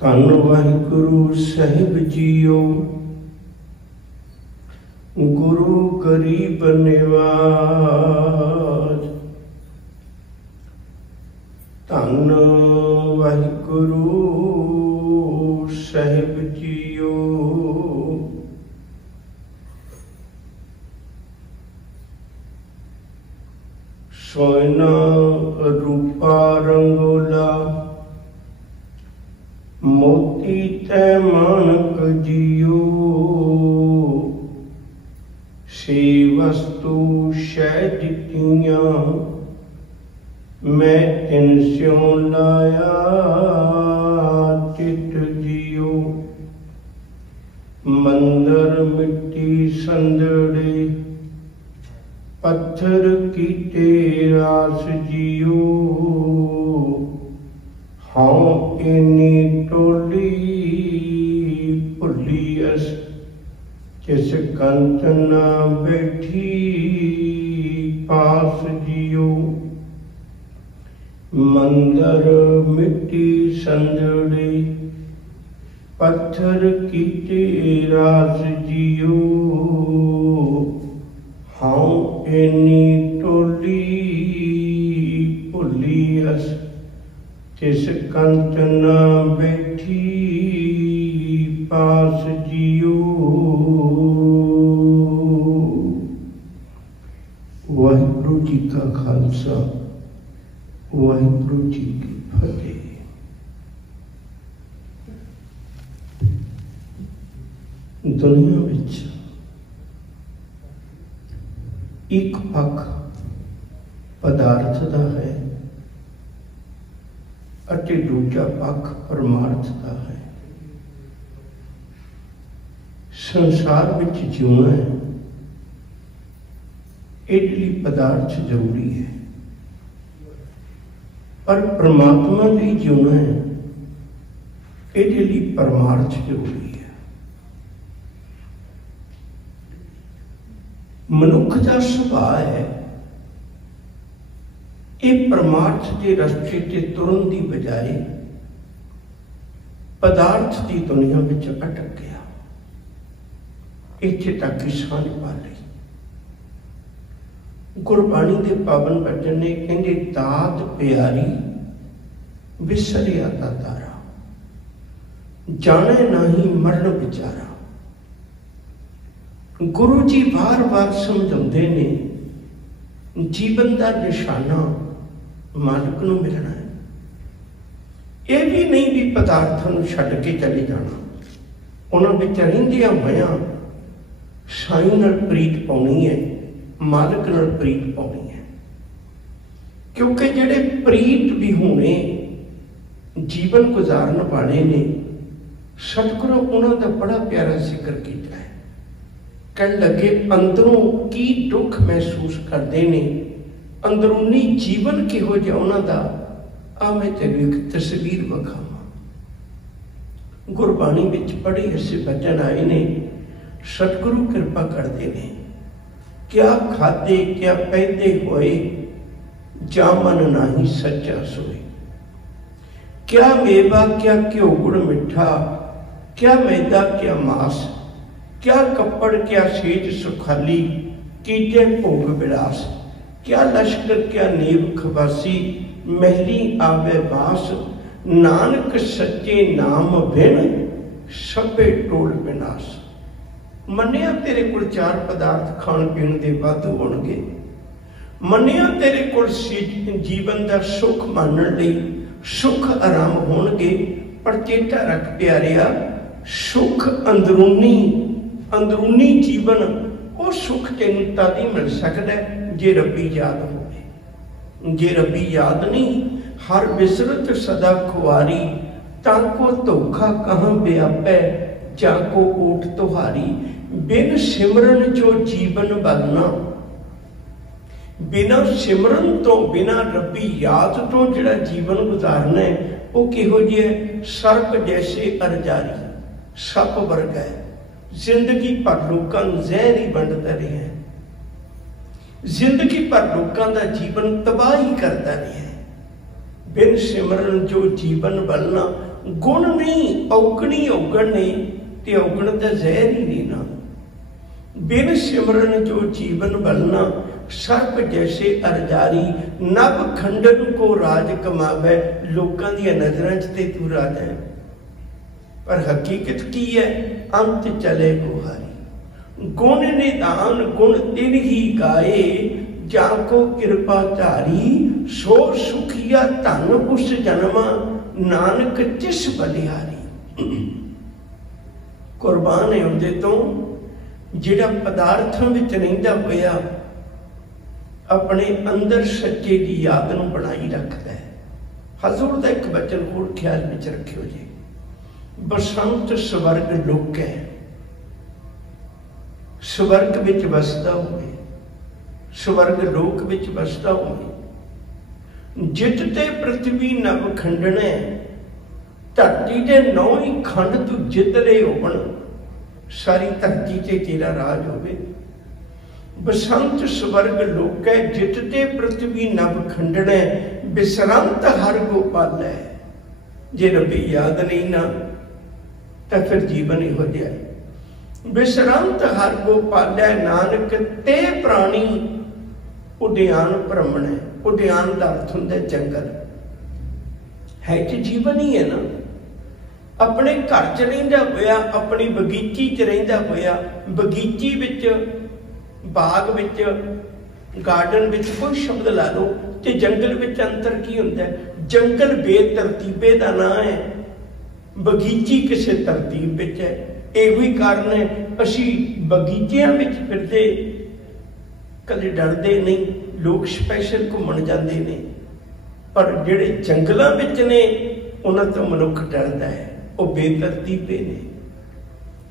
ਧੰਨ ਵਾਹਿਗੁਰੂ ਸਾਹਿਬ ਜੀਓ, ਗੁਰੂ ਗਰੀਬ ਨਿਵਾਜ। ਧੰਨ ਵਾਹਿਗੁਰੂ ਸਾਹਿਬ ਜੀਓ, ਸੋਇਨਾ ਰੂਪਾ ਰੰਗੋਲਾ, मोती तै मानक जियो। से वस्तु शै दितियां, मैं तिन स्यों लाया चित जियो। मंदर मिट्टी संदड़े, पत्थर कीते रास जियो। हाँ इनी टोली भुलियस, जिस कंत ना बैठी पास जियो। मंदर मिट्टी संजड़े, पत्थर कीते रास जियो। हाँ इनी टोली भुलियस, जिस कंत न बैठी पास जियो। वाहिगुरु जी का खालसा, वाहिगुरु जी की फतेह। दुनिया विच एक पक्ष पदार्थ दा है अते दूजा पक्ष परमार्थ का है। संसार विच जीना है, इसके लिए पदार्थ जरूरी है, पर परमात्मा लिए जीना है, इसके लिए परमार्थ जरूरी है। मनुख का सुभाव है ये परमार्थ के रस्ते ते तुरन की बजाय पदार्थ की दुनिया में अटक गया। इत्थे तक ही सांझ पा ली। गुरबाणी के पावन वचन ने कहते, दात प्यारी विसरिया दा तारा, जाने नहीं मरण विचारा। गुरु जी बार बार समझाते ने, जीवन का निशाना मालिक नूं मिलना है। यह भी नहीं भी पदार्थों नूं छड्ड के चले जाना, उन्हां विच रहिंदियां होइयां साईं नाल प्रीत पाउणी है, मालिक नाल प्रीत पाउणी है। क्योंकि जिहड़े प्रीत भी होने जीवन गुजारन वाले ने, सतगुरु उन्हां दा बड़ा प्यारा जिक्र कीता है। कहण लगे, अंदरों की दुख महसूस करते हैं, अंदरूनी जीवन किहो जिहा उन्हां दा। आ मैं तैनूं एक तस्वीर विखावां। गुरबाणी विच बड़े ऐसे वचन आए ने, सतगुरु कृपा करते हैं। क्या खाते क्या पैदे होए, जामन नाही सच्चा सोए। क्या मेवा क्या घ्यो गुड़ मिठा, क्या मैदा क्या मास, क्या कपड़ क्या सेज सुखाली, कीजे भोग विलास। क्या लश्कर क्या नीव खबासी, महली आवे बास। नानक सच्चे नाम बिन, सभे टोल विनाश। मन्निया तेरे कोल चार पदार्थ खाण पीण दे वाधू होणगे, मन्निया तेरे कोल जीवन का सुख मानण लई सुख आराम होणगे, पर चेता रख प्यारिया, सुख अंदरूनी अंदरूनी जीवन वो सुख तेनू तद ही मिल सकता है जे रब्बी याद होवे। जे रब्बी याद नहीं, हर बिसरत सदा खुआरी। ताको धोखा कहाँ व्यापै, जाको ऊट तुहारी। बिन सिमरन जो जीवन बनना, बिना सिमरन तो बिना रब्बी याद तो जिहड़ा जीवन गुजारना है वो किहो जिहा है, सर्प जैसे अरजारी, सप वर्गा है। जिंदगी भर लोगों जहर ही वंडता रहा है, जिंदगी भर लोगों का जीवन तबाही करता रहा है। बिन सिमरन जो जीवन बनना, गुण नहीं, औगणी औगण ने, ते औगण दा जहर ही नहीं ना। बिन सिमरन जो जीवन बलना, सर्प जैसे अरजारी, नभ खंडन को राज कमावे। लोकां दी नजरां च ते तू राजा है, पर हकीकत की है, अंत चले गुहारी। गुण निधान गुण तिन ही गाए, जाको कृपा धारी। सो सुखिया धन उस जन्मा, नानक तिस बलिहारी। कुर्बान है उहदे तो जिहड़ा पदार्थां विच रहिंदा होया अपने अंदर सच्चे की याद नूं बनाई रखता है। हजूर का एक वचन होर ख्याल में रखियो जी, बसंत स्वर्ग लोक है, स्वर्ग विच वसदा होवे, स्वर्ग लोक विच वसदा होवे। जित ते पृथ्वी नभ खंडने, धरती के 9 ही खंड तू जित रहे होवन, सारी धरती ते तेरा राज होवे। बसंत स्वर्ग लोक है, जितते पृथ्वी नभ खंडने, बिसरंत हर गोपाल है। जे रबी याद नहीं ना तो फिर जीवन ही हो जाए। बिसरंत हर गोपाल है, नानक ते प्राणी उद्यान भ्रमण है। उद्यान का अर्थ होंदा जंगल है, तो जीवन ही है ना। अपने घर च रहिंदा होया, अपनी बगीची च रहिंदा होया, बगीची विच, बाग विच, गार्डन विच कोई शब्द ला लो, तो जंगल विच अंतर की होंदा है? जंगल बेतरतीबे का नाम है, बगीची किसी तरतीब विच है। यही कारण है असी बगीचियां विच फिरदे कदे डरदे नहीं, लोग स्पैशल घूमण जाते हैं, पर जिहड़े जंगलों विच ने उन्हां तो मनुख डरदा है, वो बेतरतीबे ने।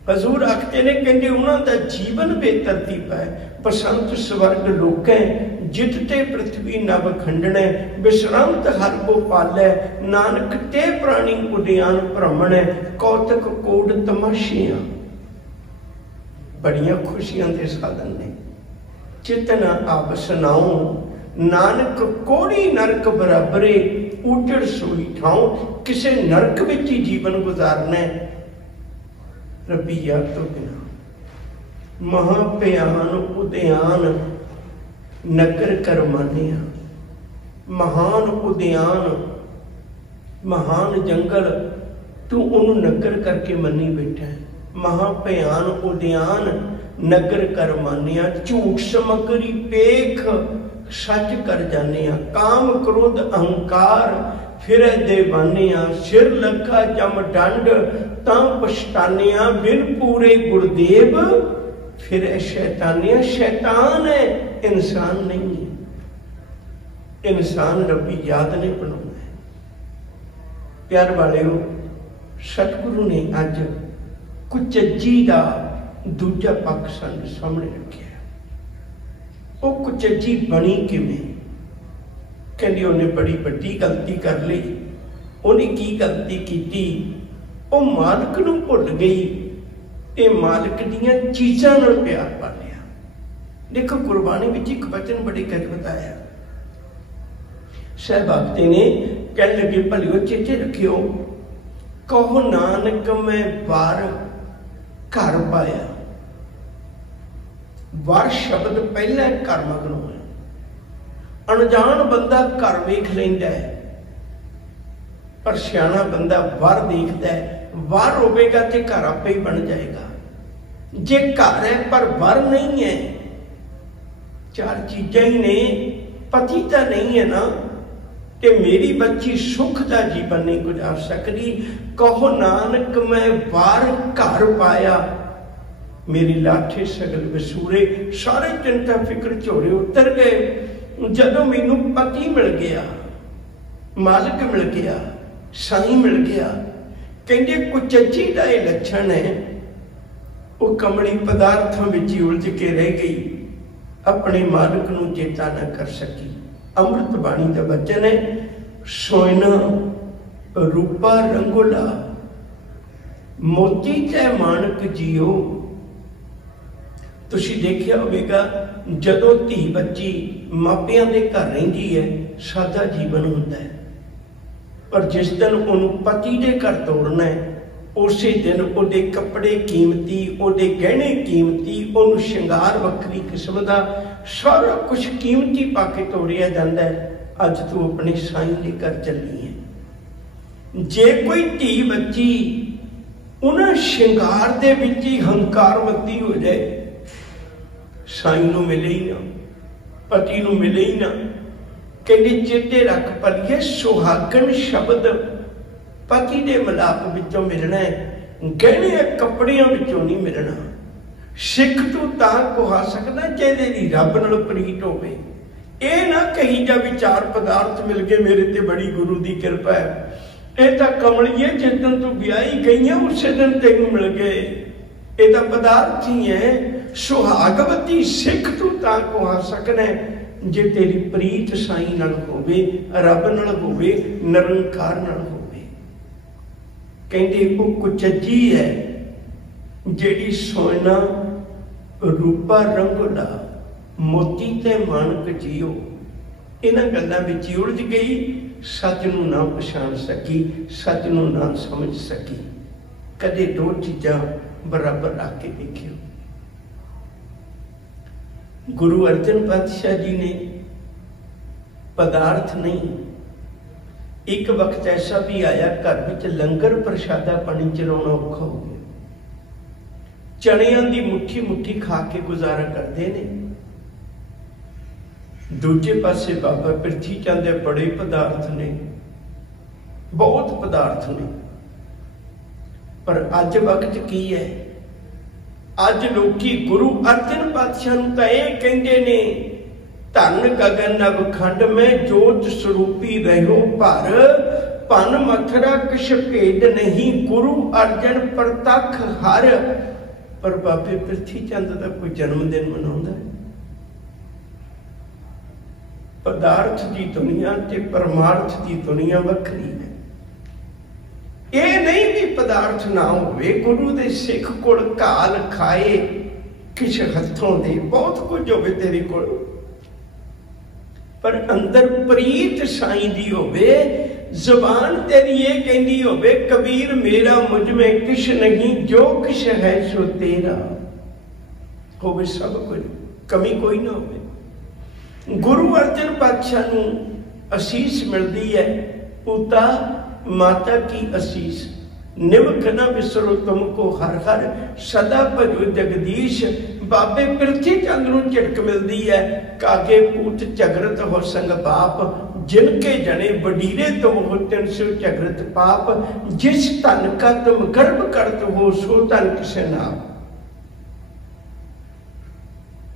हजूर आखते ने, कहते उन्होंने जीवन बेतरतीब है। बसंत स्वर्ग लोक है, जितते पृथ्वी नभ खंडने, विश्रांत हर गोपाल है, नानक ते प्राणी उद्यान भ्रमण है। कौतक कोड तमाशियां, बड़िया खुशियां के साधन ने। चितना आप सुनाओ, नानक कोड़ी नरक बराबरे, उजड़ सोई ठाओ। किसे नरक विच ही जीवन गुजारना है रबी याद तो बिना। महाभयान उद्यान नगर कर मानिया, महान उद्यान, महान जंगल तू उन्होंने नगर करके मनी बैठा है। महाभयान उद्यान नगर कर मानिया, झूठ समगरी पेख सच कर जाने। काम क्रोध अहंकार फिर देवाने, सिर लखा जम डंड तां पछताने। बिन पूरे गुरदेव फिर शैतानिया। शैतान है, इंसान नहीं है। इंसान रब्बी याद नहीं बनाना है। प्यार वालेओ, सतगुरु ने अज कुचज्जी का दूजा पक्ष सानू सामने रखिया। वो कुचज्जी बनी किवें? कहंदी उन्हें बड़ी वड्डी गलती कर ली। उन्हें की गलती की? वो मालिक नूं भुल गई ते मालिक दीयां चीज़ां नाल प्यार पा लिया। देखो गुरबाणी विच एक वचन बड़ी गजबत आया। साहब आखते ने, कह लगे भलिओ चेते रखियो, कहो नानक मैं वार घर पाया। वार शब्द पहला घर मगन होया। अनजान बंदा घर वेख लैंदा है, पर सियाणा बंदा वार देखता है। वार होवेगा तो घर आपे ही बन जाएगा। जे घर है पर वार नहीं है, चार चीज़ां ही ने, पति तो नहीं है ना, कि मेरी बच्ची सुख का जीवन नहीं गुजार सकती। कहो नानक मैं वार घर पाया, मेरी लाठे सगल वसूरे। सारे चिंता फिक्र झोरे उतर गए जदों मैनू पति मिल गया, मालिक मिल गया, साई मिल गया। कहते कुचज्जी का यह लक्षण है, वो कमली पदार्थों में ही उलझ के रह गई, अपने मालिक नूं चेता न कर सकी। अमृत बाणी का वचन है, सोयना रूपा रंगोला मोती तै मानक जियो। तुसी देखिया होगा, जदों धी बच्ची मापियां दे घर रहिंदी है, सादा जीवन होता है। पर जिस दिन उन्होंने पति के घर तोड़ना है उसे दिन उहदे कपड़े कीमती, उहदे गहने कीमती, उन्होंने श्रृंगार वक्री किस्म का सारा कुछ कीमती पा के तोड़िया जाता है। अज तू अपने साईं के घर चली है। जे कोई धी बच्ची उन्हें श्रृंगार दे विच ही हंकारमती हो जाए, साईं नूं मिले ही ना, पति नूं मिले ही ना। कहते चेते रख पलिए सुहागन शब्द पति के मिलाप विचों मिलना है, गहने कपड़ियां विचों नहीं मिलना। सिख तू तां कहा सकदा जे रब नाल प्रीत होवे। ये ना कही जा भी चार पदार्थ मिल गए मेरे ते बड़ी गुरु की कृपा है। ये तो कमलिए जिस दिन तू ब्याही गई है उस दिन तेन मिल गए। ये तो पदार्थ ही है। सुहागवती सिख तू तां कहा सकना जे तेरी प्रीत साईं नाल होवे, रब नाल होवे, निरंकार नाल होवे। कहते वो कुचजी है जेड़ी सोना रूपा रंगला मोती ते मानक जियो, इन्हां गल्लां विच उलझ गई, सच नूं ना पछाण सकी, सच नूं ना समझ सकी। कदे दो चीज़ां बराबर रख के देखियो। गुरु अर्जन पातशाह जी ने पदार्थ नहीं, एक वक्त ऐसा भी आया घर में लंगर प्रशादा पानी चलाना औखा हो गया। चणियां की मुट्ठी मुट्ठी खा के गुजारा करते ने। दूजे पासे बाबा पिरथी चंद दे बड़े पदार्थ ने, बहुत पदार्थ ने। पर अज वक्त की है, अज लोकी गुरु अर्जन पातशाह नूं तां इह कहंदे ने धन गगन नवखंड में जोत स्वरूपी रहो भर, पन मथुरा किश भेद नहीं, गुरु अर्जन प्रतख हर। पर बाबे पिरथी चंद का कोई जन्मदिन मनाउंदा है? पदार्थ की दुनिया ते परमार्थ की दुनिया वखरी है। ये नहीं भी पदार्थ ना होवे, गुरु दे सिख कोल घाल खाए किश हथों दे, बहुत कुछ होवे तेरे कोल, पर अंदर प्रीत साईं दी होवे। जुबान तेरी ये कहती होवे कबीर मेरा मुझ में किश नहीं, जो किश है सो तेरा होवे, सब कुछ, कमी कोई ना होवे। गुरु अर्जन पातशाह नूं असीस मिलती है, पिता माता की असीस। निमख न विसरो तुमको हर हर, सदा भजो जगदीश। बाबे पिरथी चंद नूं झिड़क मिलती है, कागे पूत झगरत हो संग बाप, जिनके जने बडीरे तुम हो तिन सो झगरत पाप, जिस धन का तुम गर्भ करत हो सो धन किसे नाप।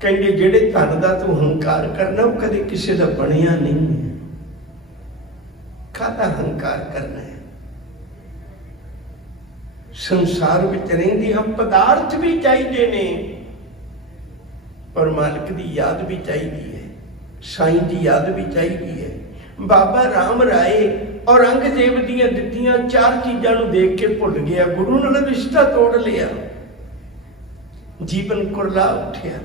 कहते जेड़े धन का तू हंकार करना वो कदे किसी का बनिया नहीं है। काहदा हंकार करना है? संसार में रहिंदे हम पदार्थ भी चाहिए ने, पर मालिक की याद भी चाहिए है, साईं की याद भी चाहिए है। बाबा राम राय औरंगजेब दियां दित्तियां चार चीज़ां नूं देख के भुल गया, गुरु नाल रिश्ता तोड़ लिया, जीवन कुरला उठिया।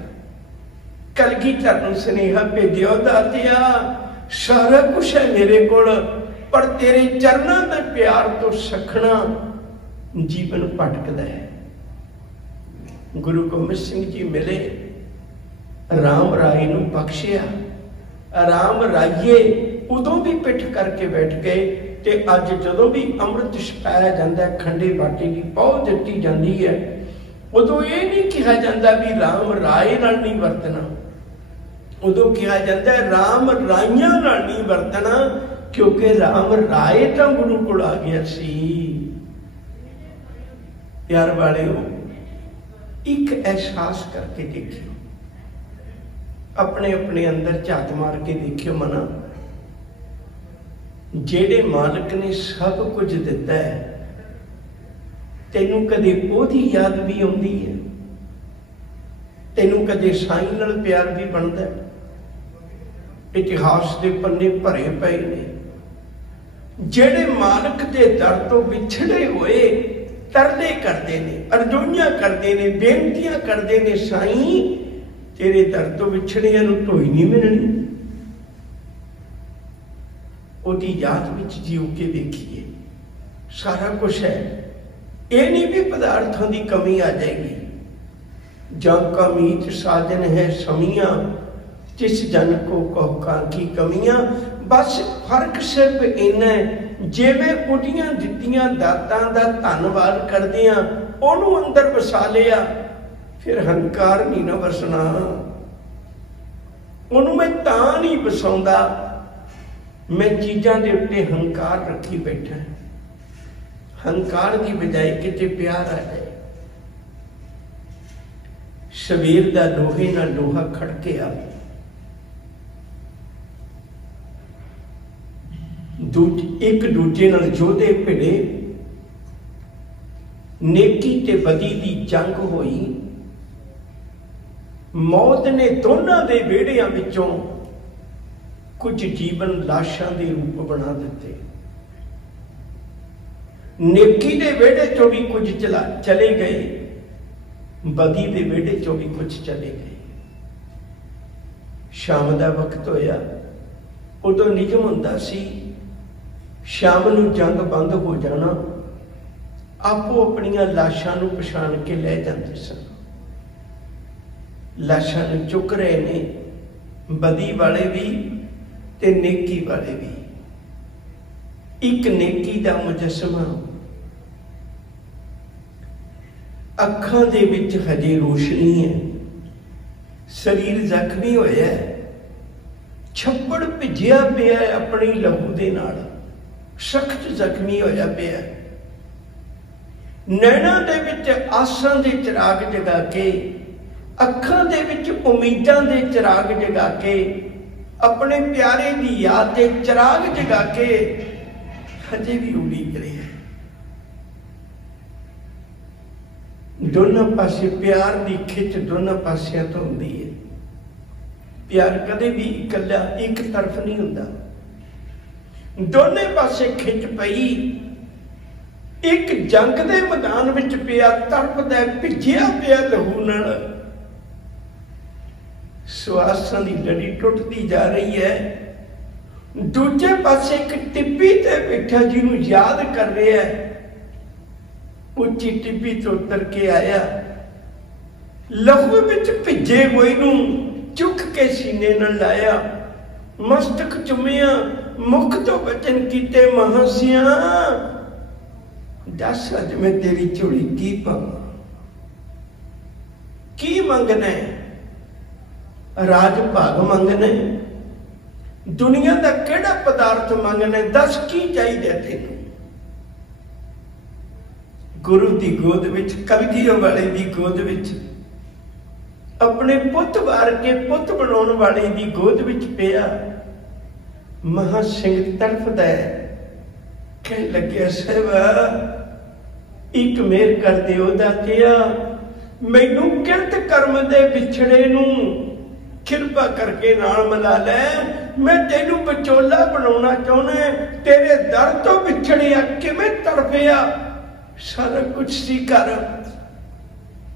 कलगीधर नूं सुनेहा भेजिया, दातिया सारा कुछ है मेरे कोल, पर तेरे चरणों के प्यार तो सखना जीवन भटकदा है। गुरु गोबिंद सिंह जी मिले, राम राय नूं बख्शिया। राम राइए उदों भी पिठ करके बैठ गए, ते अज जदों भी अमृत छकाया जाता है, खंडे बाटे की पौध दिती जाती है, उदों ये नहीं कहा जाता भी राम राय नाल नहीं वरतना, उदों कहा जाता है राम राइयां नाल नहीं वरतना, क्योंकि राम राय तो गुरु कोल आ गया सी। प्यार वाले हो, एक एहसास करके देखियो, अपने अपने अंदर झात मार के देखियो मना, जेड़े मालिक ने सब कुछ दिता है, तेनू कदे ओदी याद भी आउंदी है? तेनू कदे साईं नाल प्यार भी बनता है? इतिहास के पन्ने भरे पे ने, जेड़े मालिक के दर तो विछड़े हुए तरले करते ने, अरजोइयां करते ने, बेनतियां करते ने, साईं तेरे दर तो विछड़िया नूं ढोई नहीं मिलनी। ਉਹਦੀ ਯਾਦ ਵਿੱਚ ਜੀਉ ਕੇ ਵੇਖੀਏ। ਸਾਰਾ ਕੁਛ ਹੈ, ਇਹ नहीं भी पदार्थों की कमी आ जाएगी। जब का मीत साजन है समियां, जिस जन को कौका की कमियां। बस फर्क सिर्फ इन्ना है, जिवें उहदियां दित्तियां दातां दा धन्नवाद करदे आ, ओनू अंदर वसा लिया, फिर हंकार नहीं ना वसना। ओनू मैं तां नहीं वसाउंदा, मैं चीज़ां दे उत्ते हंकार रखी बैठा। हंकार की बजाय किते प्यार आ जाए। सवेर दा लोहे ना लोहा खड़के आवे, एक दूजे नाल जोधे भिड़े, नेकी ते बदी दी जंग होई। मौत ने दोनों दे वेड़ियां विचों कुछ जीवन लाशां दे रूप बना दिते। नेकी दे वेड़े चो भी कुछ चले गए, बदी दे वेड़े चो भी कुछ चले गए। शाम दा वक्त होया, उदों निजम हुंदा सी, शाम नूं जंग बंद हो जाना, आपो अपनियां लाशां नूं पछाण के लै जांदे सन। लाशां नूं चुक रहे ने बदी वाले भी ते नेकी वाले भी। एक नेकी दा मुजस्समा, अखां दे विच हजे रोशनी है, शरीर जख्मी होया है, छप्पड़ भिजिया पिया है अपनी लहू दे नाल, सख्त जख्मी होया पिया। नैना दे विच आसां दे चिराग जगा के, अखां दे विच उम्मीदां दे चिराग जगा के, अपने प्यारे दी याद दे चिराग जगा के हजे भी उड़ीक रहे हैं। दोनों पासे प्यार की खिच दोनों पासियां तो होंदी है। प्यार कदे भी इकल्ला एक तरफ नहीं हुंदा, दोनों पासे खिच पई। एक जंग दे मैदान विच पिया तड़पदा, भिजिया पिया लहू नाल, सुआसां दी लड़ी टुटदी जा रही है। दूजे पासे एक टिब्बी ते बैठा जिन्हों याद कर रहा है, उच्ची टिब्बी तो उतर के आया, लहू विच भिजे होए नूं चुक के सीने नाल लाया, मस्तक चुमिया, मुख तो वचन कीते, महासिया दस अज मैं तेरी झोली की पावां, की मंगना है? राज भाग मंगना है? दुनिया का केड़ा पदार्थ मंगना है? दस की चाहिए तेनू? गुरु की गोद विच, कलगियों वाले की गोद विच, अपने पुत वार के पुत बनाने वाले की गोद विच पिया। महा सिंह तड़फदा है, कह लग्या साहिबा एक मेहर कर दे दातिया, मैनू किरत कर्म दे विछड़े नूं किरपा करके नाल मिला लै, मैं तेनू विचोला बनाना चाहना। तेरे दर तो विछड़िया किवें तड़फिया, सारा कुछ सी कर,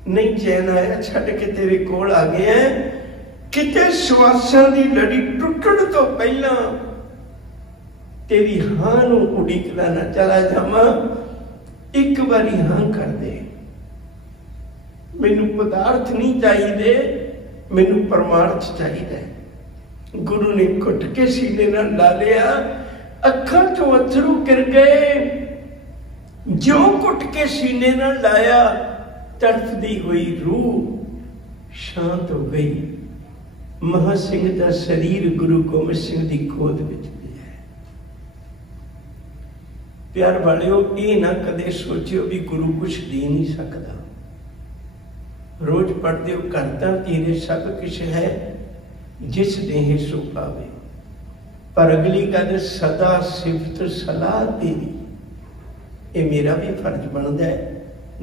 नहीं चैन आया, छड़ के तेरे कोल आ गया। किते श्वासां दी लड़ी टुटण तो पहला तेरी हां नूं उड़ीकदा ना चला जावां, एक बारी हां कर दे। मैनू पदार्थ नहीं चाहिए, मैनू परमार्थ चाहिए। गुरु ने घुट के सीने नाल ला लिया, अखां चों अथरू गिर गए। जो घुट के सीने नाल लाया, तड़फदी हुई रूह शांत हो गई। महा सिंह का शरीर गुरु गोबिंद सिंह की गोद विच पिया है। प्यार वालियो, ये ना कदे सोचियो भी गुरु कुछ दे नहीं सकता। रोज पढ़ते हो, करता तेरे सब कुछ है, जिस देह सो पावे। पर अगली गल, सदा सिफत सलाह तेरी, ये मेरा भी फर्ज बनता है।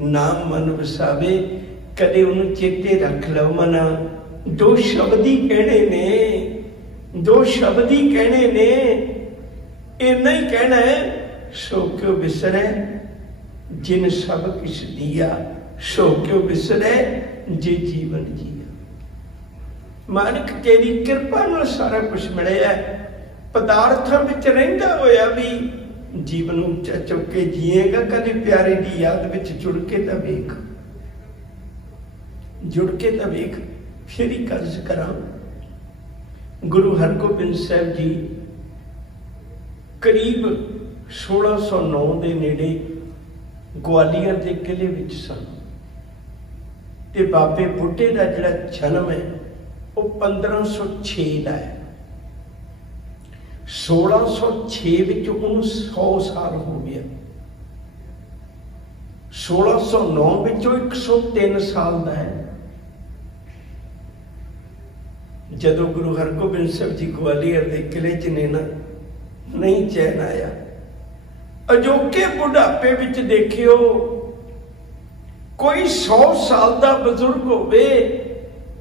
नाम मन वसावे, कदे उन्हें चेते रख लो मना। दो शब्द ही कहने ने, दो शब्द ही कहने ने, इन्ना ही कहना है, सो क्यों बिसरे जिन सब कुछ दिया, सो क्यों बिसरे जे जीवन जिया। मालिक तेरी कृपा नाल सारा कुछ मिलिया, पदार्थां विच रहिंदा होया भी जीवन उच्चा चुक के जिएगा। कदे प्यारे की याद विच जुड़ के तां वेख, जुड़ के तां वेख। फिर ही कर्ज करा। गुरु हरगोबिंद साहब जी करीब 1609 के नेड़े ग्वालियर के किले विच सन ते बाबे बुढ़े का जिहड़ा जन्म है वो 1506 का है। 1606 विच उन्होंने 100 साल हो गया। 1609 विचों 103 साल का है। जदों गुरु हरगोबिंद साहब जी ग्वालियर के किले च ने ना नहीं चैन आया। अजोके बुढ़ापे विच देखियो कोई 100 साल का बजुर्ग होवे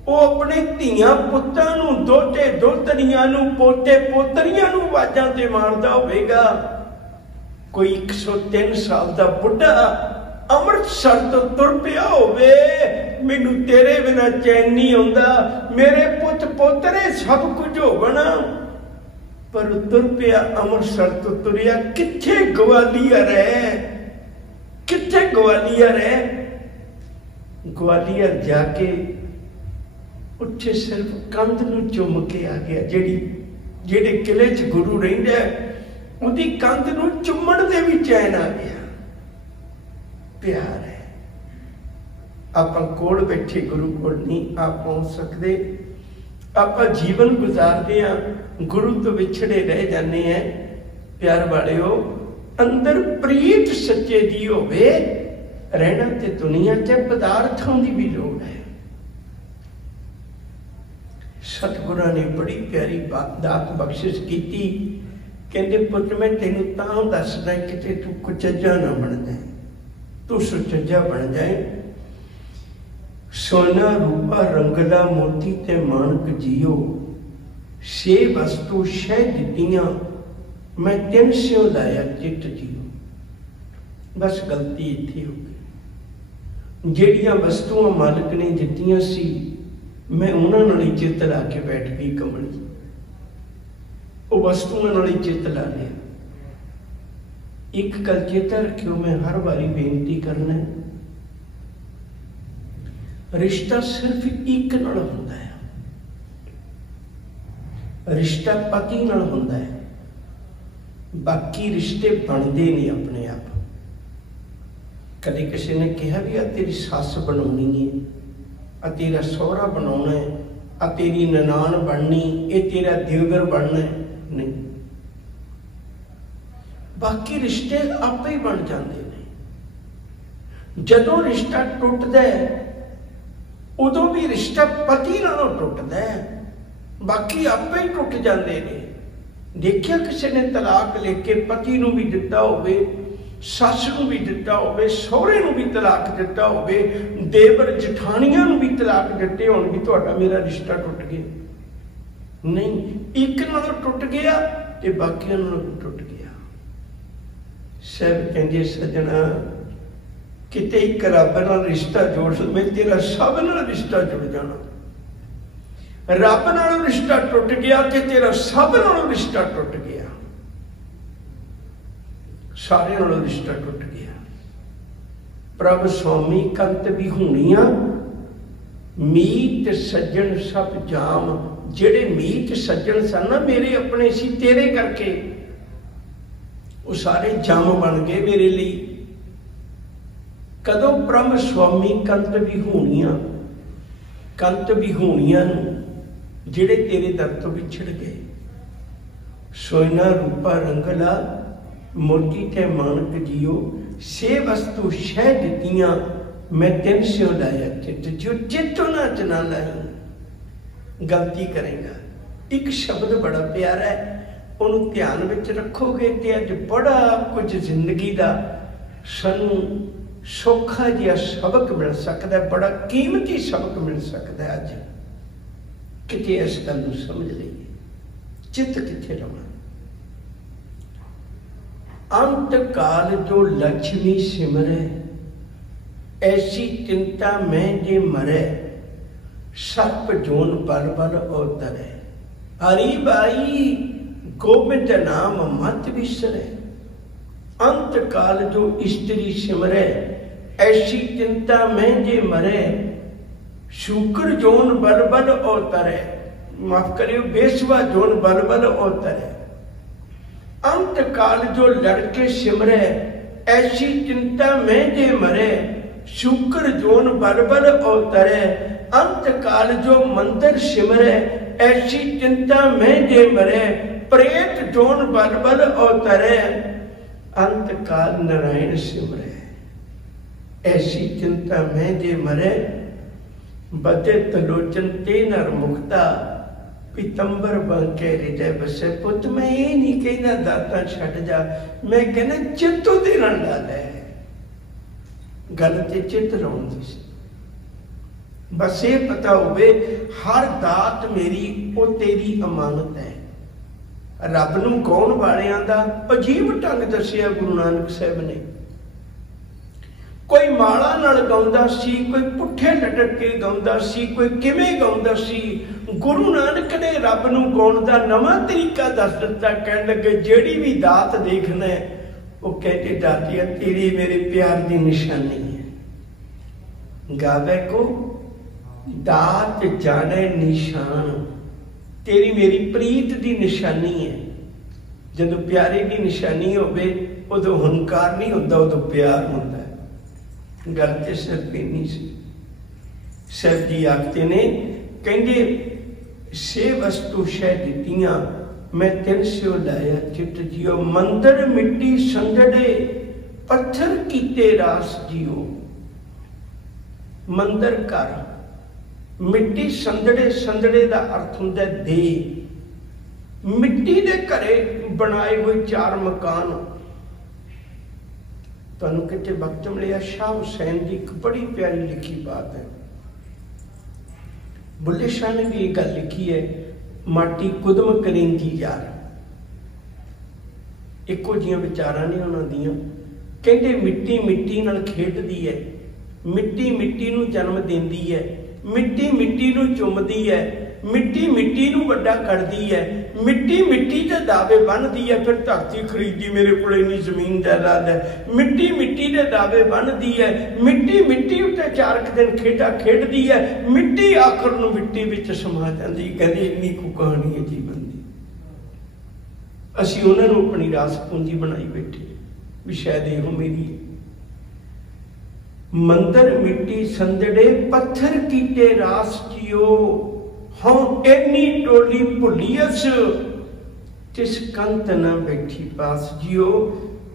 वो अपने धियां पुत्तां नूं दोते दोतरियां नूं पोते पोतरियां नूं आवाज़ां ते मारदा होवेगा। कोई 103 साल का बुढ़ा अमृतसर तो तुर पिया होवे, मैनू तेरे बिना चैन नहीं आउंदा, मेरे पुत पोतरे सब कुछ होवण, पर तुर पिया अमृतसर तो तुरिया किथे ग्वालियर है, किथे ग्वालियर है। ग्वालियर जाके उत्थे सिर्फ कंध नूं चुम के आ गया। जेड़े किले च गुरु रहिंदा उहदी कंध नूं चुम्मण दे भी चैन आ गया। प्यार है। आप कोल बैठे गुरु कोल नहीं आप पहुंच सकते। आप जीवन गुजारते हैं, गुरु तो विछड़े रह जाने हैं। प्यार वालिओ, अंदर प्रीत सच्चे दी होवे, रहना ते दुनिया ते पदार्थों की भी लोड़ है। सतगुरां ने बड़ी प्यारी दात बख्शिश की। कहते पुत्र मैं तेनू तां दसदा कि तू कुचज्जा ना बन जाए, तू सुचज्जा बन जाए। सोना रूपा रंगला मोती ते मानक जियो, से वस्तु शह दित्तियां मैं तिन स्यों लाया चित जियो। बस गलती इत्थे हो गई। जेड़ियां वस्तुआं मालिक ने दित्तियां सी मैं उन्हां नाल ही चित ला के बैठ गई कमली। वो वस्तुआं नाल ही चित ला लिया। एक गल चेता रखियो, मैं हर बारी बेनती करना है, रिश्ता सिर्फ एक नाल हुंदा है। रिश्ता पति नाल हुंदा है, बाकी रिश्ते बनते नहीं अपने आप। कभी किसी ने कहा भी आ तेरी सस बनानी है, आ तेरा सौहरा बनाना है, आ तेरी ननान बननी, ये तेरा देवर बनना है, नहीं। बाकी रिश्ते आपे ही बन जाते हैं। जदों रिश्ता टुटदा है उदों भी रिश्ता पति नालों टुटदा है, बाकी आपे ही टुट जाते हैं। देखिया किसी ने तलाक लेके पति नूं भी दिता होवे, सस नूं भी दिता होवे, सहुरे नूं भी तलाक दिता होवे, देवर जठानियां नूं भी तलाक दिते होण भी तुहाडा मेरा रिश्ता टुट गया? नहीं, एक नालों टुट गया ते बाकियां नालों भी टुट गया। साहब कहंदे सजना किते एक रब नाल रिश्ता जोड़, मैं तेरा सब नाल रिश्ता जुड़ जाना। रब नाल रिश्ता टुट गया कि तेरा सब नाल रिश्ता टुट गया, सारे नाल रिश्ता टुट गया। प्रभ स्वामी कंत भी होनिया, मीत सज्जन सब जाम। जेड़े मीत सज्जन सन ना मेरे अपने सी, तेरे करके वो सारे जम बन गए मेरे लिए। कदों ब्रह्म स्वामी कंत भी होनिया, कंत भी होनिया जेड़े तेरे दर तो विछड़ गए। सोना रूपा रंगला मोती ते मानक जियो, से वस्तु शह दित्तियां मैं तिन स्यों लाया चित। जो चित ना च लाई गलती करेगा। एक शब्द बड़ा प्यारा है, उन्होंने ध्यान में रखोगे तो अज बड़ा कुछ जिंदगी का सानू सौखा जिहा सबक मिल सकता है, बड़ा कीमती सबक मिल सकता है। अज किते इस गल नूं समझ लीए, चित किथे रवा। अंत काल जो लक्ष्मी सिमरे, ऐसी चिंता में जे मरे, सर्प जोन बल बल और तरे। हरी बाई गोबिंद नाम मत विसरे, अंत काल जो स्त्री सिमरे, ऐसी चिंता में जे मरे, शुक्र जोन बल बल अवतरे, माफ करियो बेसवा जोन बल बल अवतरे, अंत काल जो लड़के सिमरे, ऐसी चिंता में जे मरे, शुक्र जोन बल बल अवतरे, अंत काल जो मंदिर सिमरे, ऐसी चिंता में जे मरे, प्रेत जोन बल बल अवतरे, अंत काल नारायण सिमरे, ऐसी चिंता में जे मरे, बदे तलोचन ते नर मुक्ता, पीतंबर बांके हृदय बसे। पुत मैं ये नहीं कहना दाता छड़ जा, मैं कहना चित्तों दे नाल डाले, गल ते चित्त रौंदी सी। बस ये पता होवे हर दात मेरी वो तेरी अमानत है। रब नूं गाउण वालियां दा अजीब ढंग दसिया गुरु नानक साहब ने। कोई माला नाल गाउंदा सी, कोई पुठे लटक के गाउंदा सी, कोई किवें गाउंदा सी। गुरु नानक ने रब नूं गाउण दा नवां तरीका दस दिता। कहण लगे जेड़ी भी दात देखना है वो कहते दातिया तेरी मेरे प्यार की निशानी है। गावे को दात जाने निशान, तेरी मेरी प्रीत की निशानी है। जदों प्यारे की निशानी होवे उदों हंकार नहीं होंदा, उदों प्यार होंदा है। गल ते सिर पेनी सी। साहब जी आखते ने, कहंदे से वस्तु शह दित्तियां मैं तिन स्यो लाया चित जियो, मंदिर मिट्टी संदड़े पत्थर कीते रास जियो। मंदिर घर, मिट्टी संदड़े, संदड़े का अर्थ होंदा दे। मिट्टी के घरे बनाए हुए 4 मकान। तुहानूं किते वक्त मिलिया शाह हुसैन की एक बड़ी प्यारी लिखी बात है। बुल्ले शाह ने भी एक गल लिखी है, माटी कुदम करेंगी यार। इको जिहियां विचारां ने उन्हां दियां। कहंदे मिट्टी मिट्टी नाल खेडदी है, मिट्टी मिट्टी नूं जन्म देंदी है, मिट्टी मिट्टी नूं चुमदी है, मिट्टी मिट्टी नूं वड्डा करदी है, मिट्टी मिट्टी दे दावे बनदी है। फिर धरती खरीदी, मेरे कोल इन्नी जमीन जायदाद है, मिट्टी मिट्टी दे दावे बनदी है। मिट्टी मिट्टी उत्ते 4 दिन खेडा खेडदी है, मिट्टी आखिर नूं मिट्टी विच समा जांदी। कहंदी इन्नी कु कहानी है जीवन दी। असीं उन्हां नूं अपनी रास पूंजी बनाई बैठे भी शायद इहो मेरी है। मंदिर मिट्टी संदड़े पत्थर कीते रास जियो, हम एनी टोली भुलियस जिस कंत न बैठी पास जियो।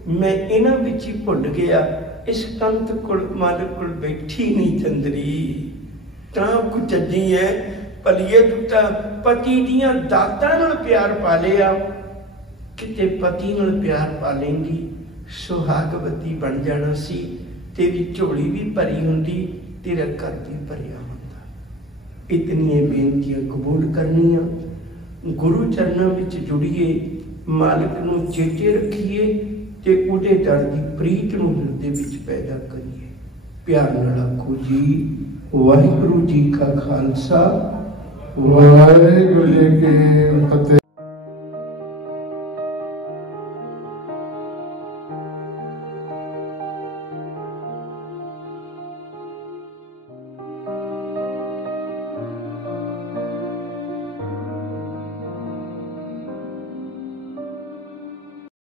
मैं इन्हां विच ही भुल गया, इस कंत कोल मालिक कोल बैठी नहीं चंदरी। तां कुछ चज्जी है भलीए तू तां पति दियां दातां नाल प्यार पा लिया, किते पति नाल प्यार पा लेंगी सुहागवती बन जाना सी। तेरी झोली भी भरी होंदी, तेरा घर भी भरिया होंदा। इतनी बेनतियां कबूल करनिया, गुरु चरणों में जुड़िए, मालिक नूं चेते रखिए ते उहदे दर दी प्रीत नूं हिरदे विच पैदा करिए। प्यार नाल आखो जी वाहिगुरू जी का खालसा, वाहिगुरू जी की फतेह।